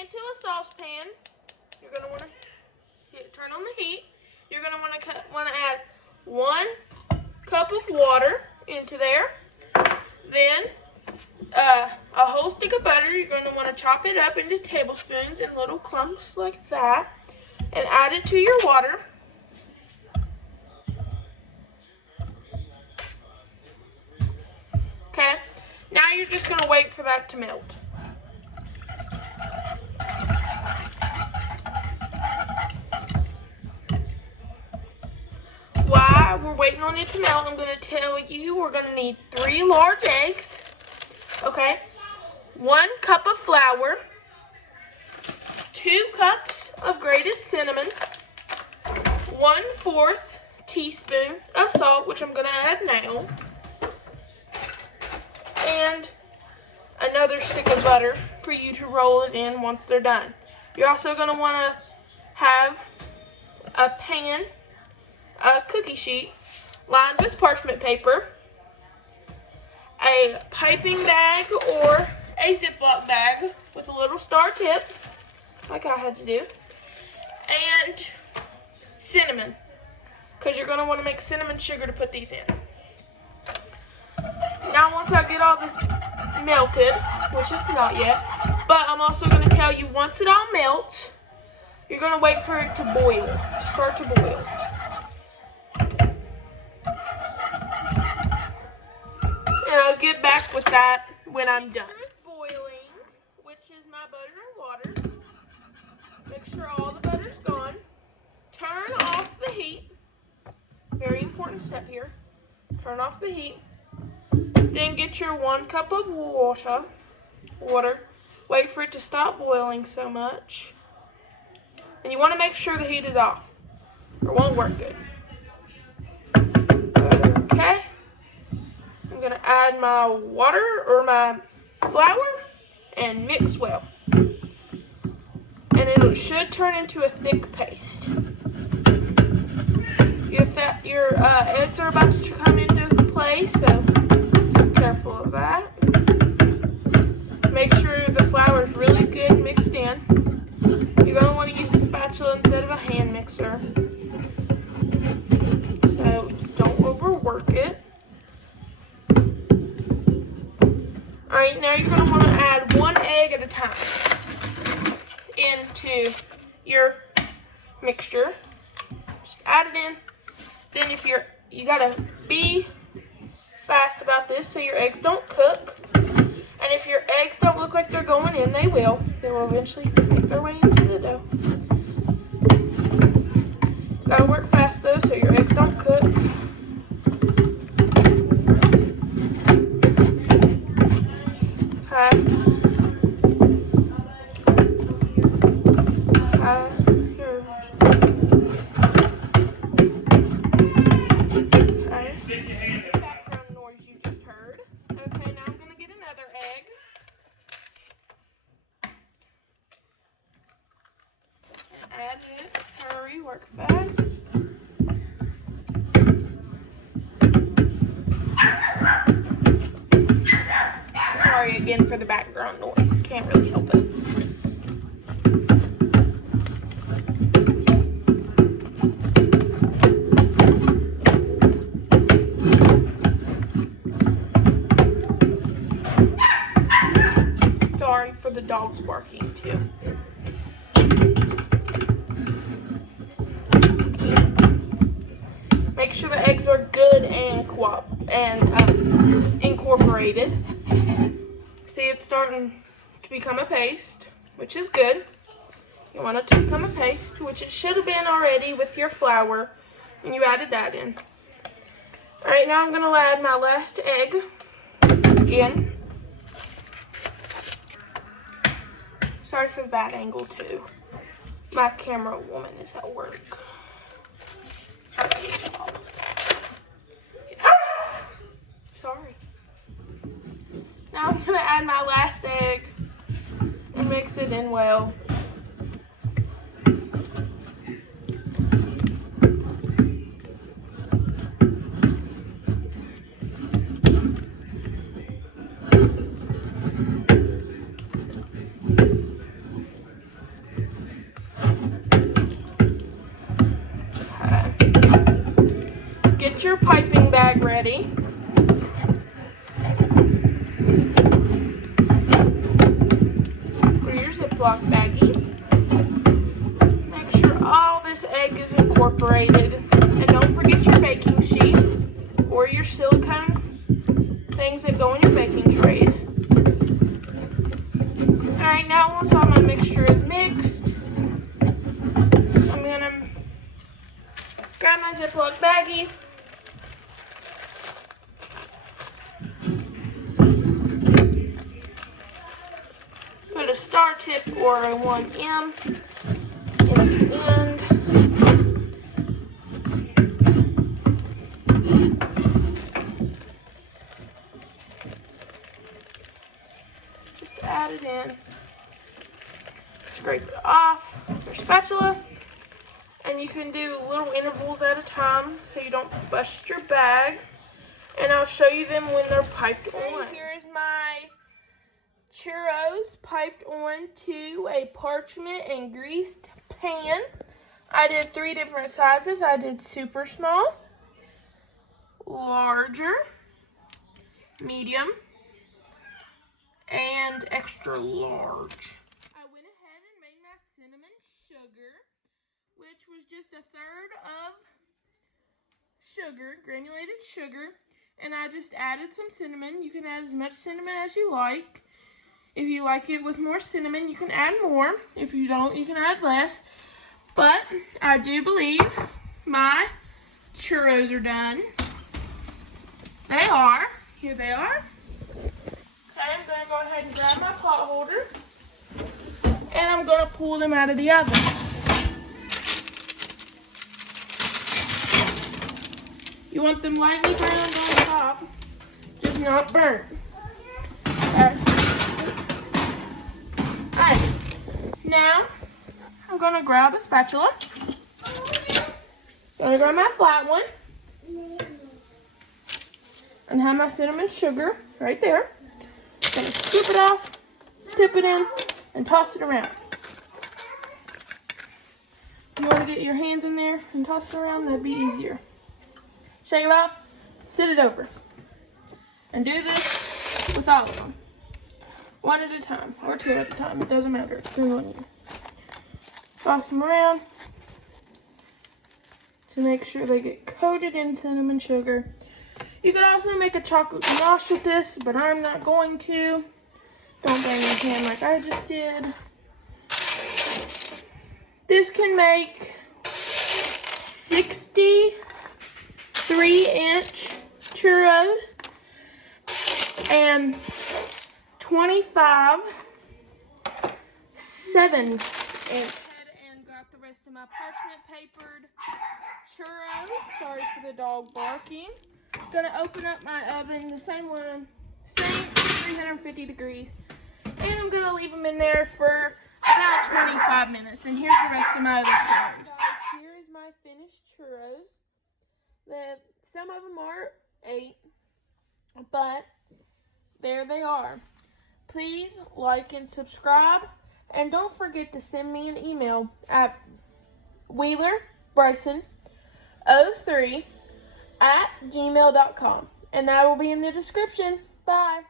into a saucepan, you're going to want to turn on the heat. You're going to want to add 1 cup of water into there. Then a whole stick of butter. You're going to want to chop it up into tablespoons and little clumps like that, and add it to your water. Okay, now you're just going to wait for that to melt. While we're waiting on it to melt, I'm going to tell you we're going to need 3 large eggs, okay, 1 cup of flour, 2 cups of grated cinnamon, 1/4 teaspoon of salt, which I'm going to add now, and another stick of butter for you to roll it in once they're done. You're also going to want to have a pan, a cookie sheet lined with parchment paper, a piping bag or a Ziploc bag with a little star tip, like I had to do, and cinnamon, because you're going to want to make cinnamon sugar to put these in. Now once I get all this melted, which it's not yet, but I'm also going to tell you once it all melts, you're going to wait for it to boil, to start to boil. And I'll get back with that when I'm done. It's boiling, which is my butter and water. Make sure all the butter's gone. Turn off the heat. Very important step here. Turn off the heat. Then get your 1 cup of water. Wait for it to stop boiling so much. And you want to make sure the heat is off, or it won't work good. Okay. I'm going to add my water or my flour and mix well. And it should turn into a thick paste. Your eggs are about to come into play, so be careful of that. Make sure the flour is really good mixed in. You're going to want to use a spatula instead of a hand mixer. So don't overwork it. Alright, now you're going to want to add 1 egg at a time into your mixture. Just add it in. Then you got to be fast about this so your eggs don't cook. And if your eggs don't look like they're going in, they will. They will eventually make their way into the dough. You gotta work fast though so your eggs don't cook. Background noise you just heard. Okay, now I'm gonna get another egg. Add it. Hurry, work fast. Sorry again for the background noise. Can't really help it. Sorry for the dogs barking too. Make sure the eggs are good and incorporated. See, it's starting to become a paste, which is good. You want it to become a paste, which it should have been already with your flour when you added that in. Alright, now I'm going to add my last egg in. Sorry for the bad angle too. My camera woman is at work. Sorry. Now I'm going to add my last egg and mix it in well. ready. For your Ziploc baggie. Make sure all this egg is incorporated. And don't forget your baking sheet or your silicone things that go in your baking trays. Alright, now once all my mixture is mixed, I'm gonna grab my Ziploc baggie. Put a star tip or a 1M in the end. Just add it in. Scrape it off with your spatula. And you can do little intervals at a time so you don't bust your bag. And I'll show you them when they're piped on. Here is my churros piped on to a parchment and greased pan. I did 3 different sizes. I did super small, larger, medium, and extra large. I went ahead and made my cinnamon sugar, which was just 1/3 of sugar, granulated sugar, and I just added some cinnamon. You can add as much cinnamon as you like. If you like it with more cinnamon, you can add more. If you don't, you can add less. But I do believe my churros are done. They are. Here they are. Okay, I'm going to go ahead and grab my pot holder. And I'm going to pull them out of the oven. You want them lightly browned on top, just not burnt. Okay. Alright, now I'm going to grab a spatula. I'm going to grab my flat one. And have my cinnamon sugar right there. I'm going to scoop it off, dip it in, and toss it around. If you want to get your hands in there and toss it around, that'd be easier. Shake it off, sit it over. And do this with all of them. 1 at a time, or 2 at a time. It doesn't matter. It's between on you. Toss them around to make sure they get coated in cinnamon sugar. You could also make a chocolate ganache with this, but I'm not going to. Don't bang your pan like I just did. This can make 63-inch churros and 25 7-inch. And got the rest of my parchment papered churros. Sorry for the dog barking. Gonna open up my oven, the same one, same 350 degrees. And I'm gonna leave them in there for about 25 minutes. And here's the rest of my other churros. Guys, here is my finished churros. Some of them are 8, but there they are. Please like and subscribe. And don't forget to send me an email at WheelerBryson03@gmail.com. And that will be in the description. Bye.